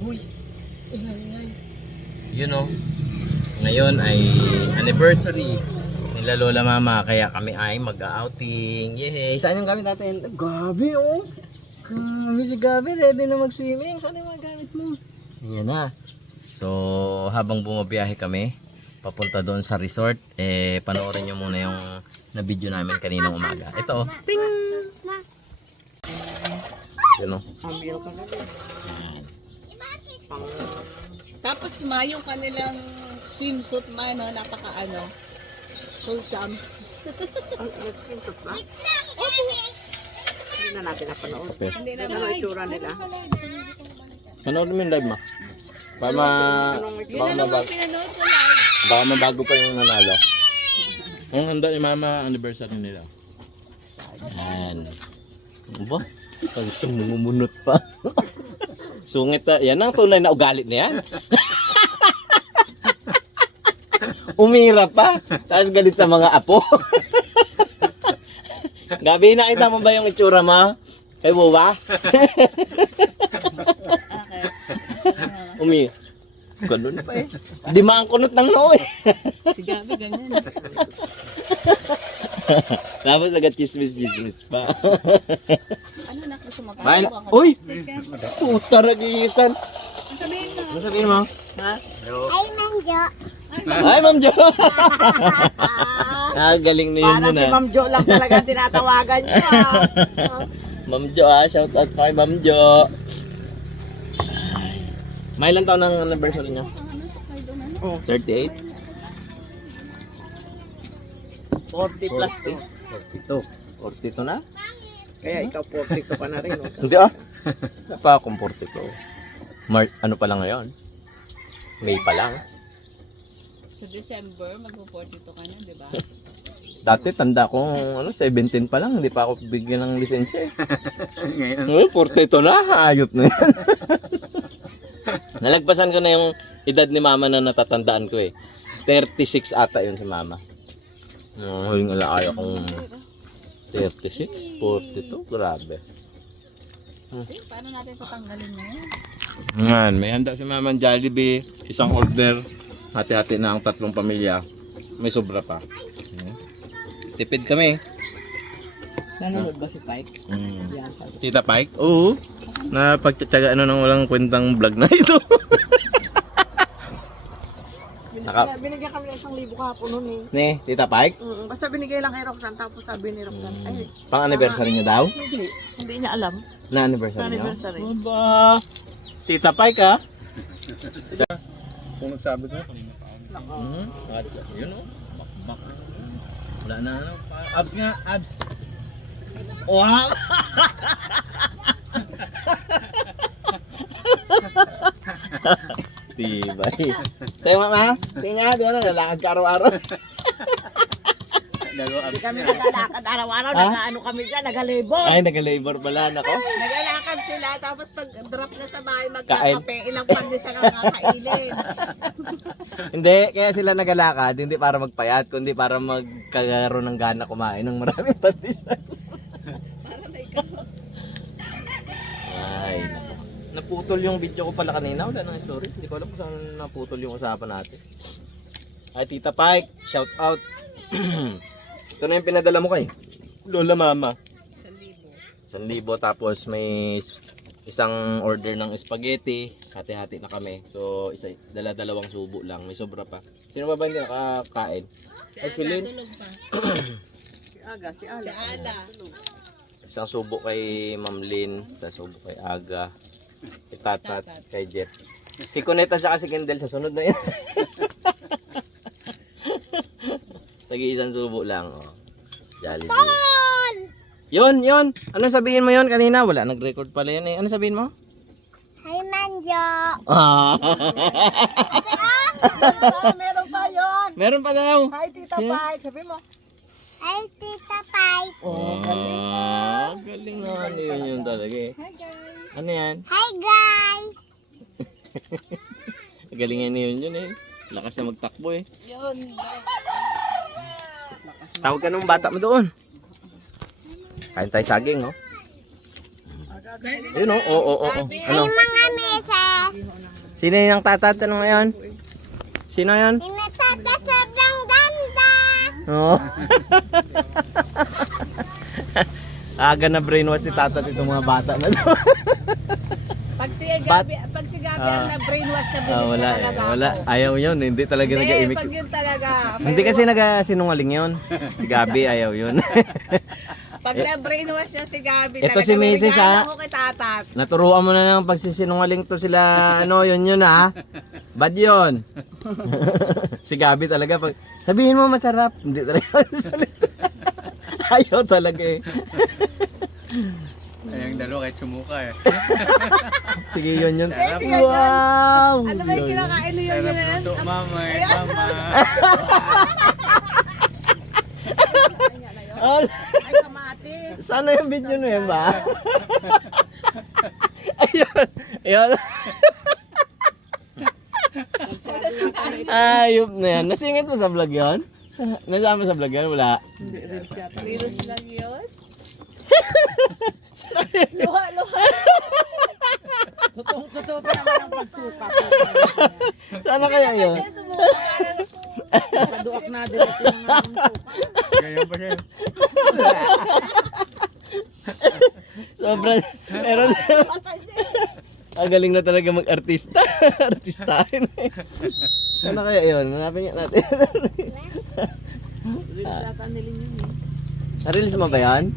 Uy, ingay. You know, ngayon ay anniversary nila Lola Mama, kaya kami ay mag-outing. Yay! Saan yung gamit natin? Gabi oh! Gabi si Gabi, ready na mag-swimming. Saan yung mga gamit mo? Ayan na. So, habang bumabiyahe kami papunta doon sa resort, panoorin nyo muna yung na video namin kaninang umaga. Ito oh. Ting! Yun oh. Ayan. Tapos yung kanilang swimsuit no, napaka wholesome. Ang swimsuit ba? Hindi na natin napanood. Okay. Hindi na Ano ang itsura nila? Panoorin mo yung live mo. Baka Yun na naman pinanood ko live. baka mabago pa yung nanalo. Ang handa ni Mama anniversary nila. Yan. Ano ba? Pag sumumunot pa. Sungit na. Yan ang tunay na ugalit na yan. Umira pa. Tapos galit sa mga apo. Gabi, nakita mo ba yung itsura mo? Kay Buwa? Umira. Ganun pa eh. Di maangkunot ng noo eh. Si Gabi ganyan. Tapos agad-chismis pa. Ano na gusto mo? Bayan. Uy! Sige. Puta, nagigisan. Ang sabihin mo. Ano sabihin mo? Ha? Ay, Manjo. Ay, Ma'am Jo! Galing na yun Para si Ma'am Jo lang talaga ang tinatawagan nyo ha. Ma'am Jo shout out kay Ma'am Jo. May ilang taon ang anniversary niya? Ano sa kayo doon? Oh, 38? 40 plus 42. 42 na? Kaya ikaw 42 pa na rin. Oh. Hindi ah. Pa akong 42. Ano pa lang ngayon? May pa lang. Sa December, mag-42 ka na, di ba? Dati tanda ko, 17 pa lang, hindi pa ako bigyan ng lisensya eh. Ngayon? 42 na, ayot na yan. Nalagpasan ko na yung edad ni Mama na natatandaan ko eh. 36 ata yun si Mama. Huling alaaya kong 36, 42, grabe. Paano natin tatanggalin na yun? Yan, may handa si Mama ng Jollibee, isang order. Hati-hati na ang tatlong pamilya. May sobra pa. Tipid kami. Nanonood ba si Pike? Yan. Tita Pike? Oo. Na pagtitsaga ng walang kwentang vlog na ito. Binigyan kami ng 1,000 kahapon nun eh. Ne, Tita Pike? Basta binigay lang kay Roxanne tapos sabi ni Roxanne, ay, Pang anniversary niya daw? hindi niya alam. Na anniversary niya? Anniversary. Aba. Tita Pike ha? Kung nagsabi ko, kanina pa ako. Yun o. Bakbak. Wala na ano. Abs nga, abs. Wow! Tibay. Sa'yo mama, tingnan, di ba lalakad ka araw-araw? Hindi kami naglalakad araw-araw, nag-ano kami dyan, nag-labor. Ay, nag-labor pala, nako. Naglalakad sila, tapos pag drop na sa bahay, magkakape, ilang pandis ang kakainin. Hindi, kaya sila nagalakad, hindi para magpayat, kundi para magkakaroon ng gana kumain ng maraming patisan. Para na ikaw. Ay, naputol yung video ko pala kanina, wala nang story. Hindi ko alam kung saan naputol yung usapan natin. Ay, Tita Pike, shout out. Ito na yung pinadala mo kay Lola Mama. 1,000 tapos may isang order ng spaghetti. Hati-hati na kami. So, dala-dalawang subo lang. May sobra pa. Sino ba hindi nakakain? Ay, si Lynn. Tulog pa. Si Aga, si Ala. Si Ala. Isang subo kay Ma'am Lynn. Isang subo kay Aga. Kay Tatat. Kay Jet. Si Cuneta siya kasi Kendall sa sunod na yan. Tagi isang subo lang. Oh. Jollibee. Yun. Ano sabihin mo yun kanina? Wala, nag-record pala yan eh. Ano sabihin mo? Hi, Manjo. Ah. Meron pa yun. Meron pa daw. Hi, Tita Pike. Sabi mo. Hi, Tita Pai. Galing na. Ano yun talaga eh. Hi guys. Ano yan? Hi, guys. Galing yun eh. Lakas na magtakbo eh. Yun. Tawag ka nung bata mo doon. Kain tayo saging, oh. Yun, oh. Oo. Ano? Mga Meses. Sino yung tatat? Ano ngayon? Sino yan? Inatata sobrang ganda. Oo. Aga na brainwash ni tatat itong mga bata na to. Pag si Gabi ang na-brainwash na bilhin Wala na eh. talaga Wala. ako. Ayaw yun. Hindi talaga Hindi, nag-iimik. pag yun talaga. Hindi kasi nag-sinungaling yun. Si Gabi ayaw yun. Pag na-brainwash na si Gabi, Ito talaga si Mrs. regalo ha? ko kay tatat. Naturuan mo na ng pagsisinungaling to sila. Ano, yun ha? Bad yun. Si Gabi talaga. Sabihin mo masarap. Hindi talaga magsasalita. Ayaw talaga eh. Ay, ang dalawa kahit sumuka eh. Sige, yun. Sige, yun. Wow! Ano ba yung kinakain niyo yun Sarap na yan? luto, mama eh, mama. Oh, Ay, kamatis. sana yung video na yun ba? Ayun. Ayun. Ayop na yan. Nasingit mo sa vlog yun? Nasama sa vlog yun? Wala. Reels lang yun. Luha. Totoo pa naman ang pagsuka. Sana kaya yun? Kaya sumuka. Paduak na din ito yung mga Ganyan pa siya. Sobrang, meron galing na talaga mag-artista. Artistahin eh. Sana kaya yun? Hanapin nga natin. Na-reels mo ba yan?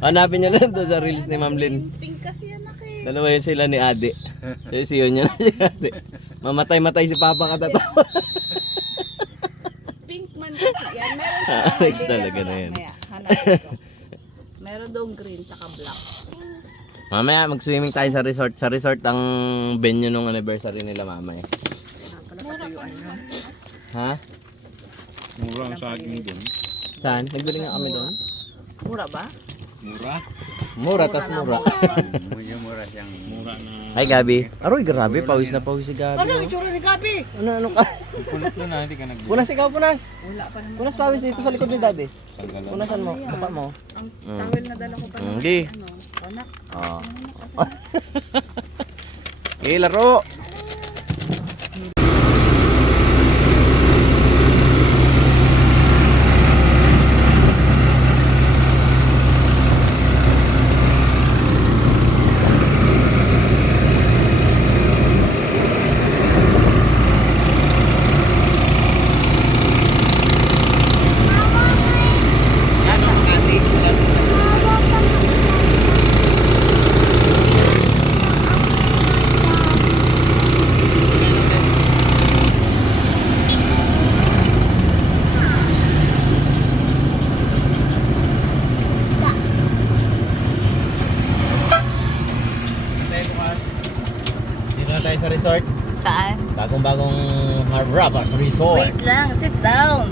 Hanapin nyo lang doon sa reels ni Ma'am Lynn. pink kasi yan aki. Dalawa yun sila ni Ade. So, yun yun si Ade. Mamatay-matay si Papa katatawa. Pink man kasi yan. Meron sa Alex talaga na yan. Mamaya, hanapin ko. Meron doong green saka black. Mamaya mag-swimming tayo sa resort. Sa resort ang venue nung anniversary nila mamaya. Ha? Mura ang saging dun. Saan? Nagbili nga kami doon. Mura ba? Mura? Mura, tas mura. Mura siyang mura na. Ay, Gabi. Aroy, grabe. Pawis na pawis si Gabi. Ano oh. yung tsura ni Gabi? Ano ka? Punot na hindi ka nagbili. Punas ikaw, punas. Wala pa naman. Punas pawis dito sa likod ni Daddy. Tanggalan. Punasan mo. Lupa mo. Ang towel na dala ko pa naman. Hindi. Ano? Anak. Oo. Okay, laro. Dito na tayo sa resort. Saan? Bagong-bagong Harabas Resort. Wait lang, sit down.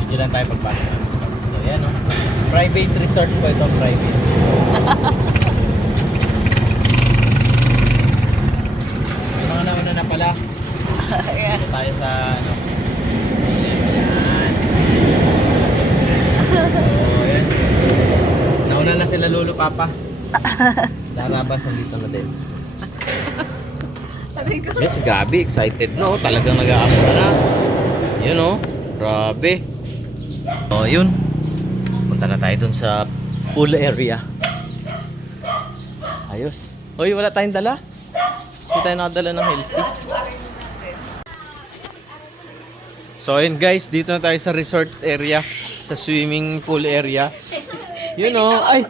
Dito lang tayo pagpasok. So yan o. Private resort po ito, private. Yung mga nauna na pala. Dito tayo sa ano. Yan. So yan. Nauna na sila Lolo Papa. Larabas nandito na din. Yes, grabe, excited no. Talagang nag-aamura na. Yun oh. Grabe. Oh, yun. Punta na tayo dun sa pool area. Ayos. Hoy, wala tayong dala. Hindi tayo nakadala ng healthy. So, ayun guys, dito na tayo sa resort area, sa swimming pool area. Yun oh. Ay.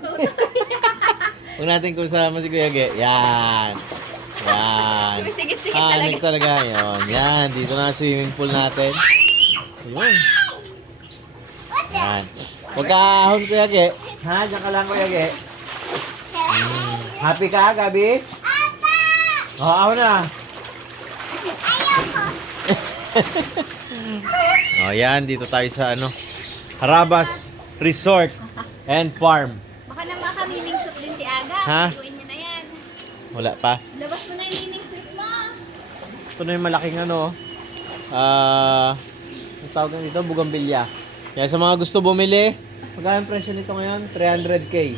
Huwag natin kung sama si Kuya Ge. Yan. Yan. Sigit-sigit Next talaga. Yun. Yan. Dito na ang swimming pool natin. Ayun. Yan. Huwag ka ahon, Kuya Ge. Ha? Diyan ka lang, Kuya Ge. Happy ka, Gabi? Oo, ahon na. Oh, yan. Dito tayo sa ano, Harabas Resort and Farm. Baka na makamiming soup din si Aga. Ha? Lutuin niyo na yan. Wala pa. Labas mo na yung miming soup mo. Ito na yung malaking ano. Ang tawag nito, bugambilya. Kaya sa mga gusto bumili, magkano ang presyo nito ngayon? 300k.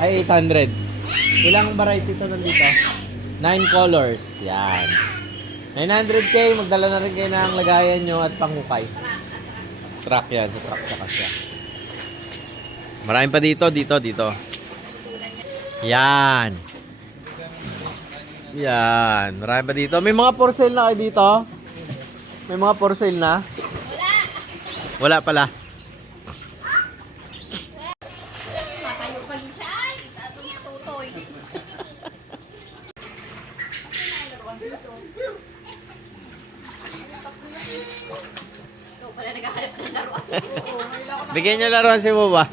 Ay, 800. Ilang variety ito nandito? 9 colors. Yan. 900k, magdala na rin kayo ng lagayan nyo at panghukay. Truck yan. Sa truck sa kasya. Marami pa dito. Yan. Yan. Marami pa dito. May mga for sale na kayo dito? May mga for sale na? Wala pala. Matayo pa din siya. Ay, tatong tutoy. Ikaw pala naghahanap ng laruan. Bigyan niyo laruan si Buba.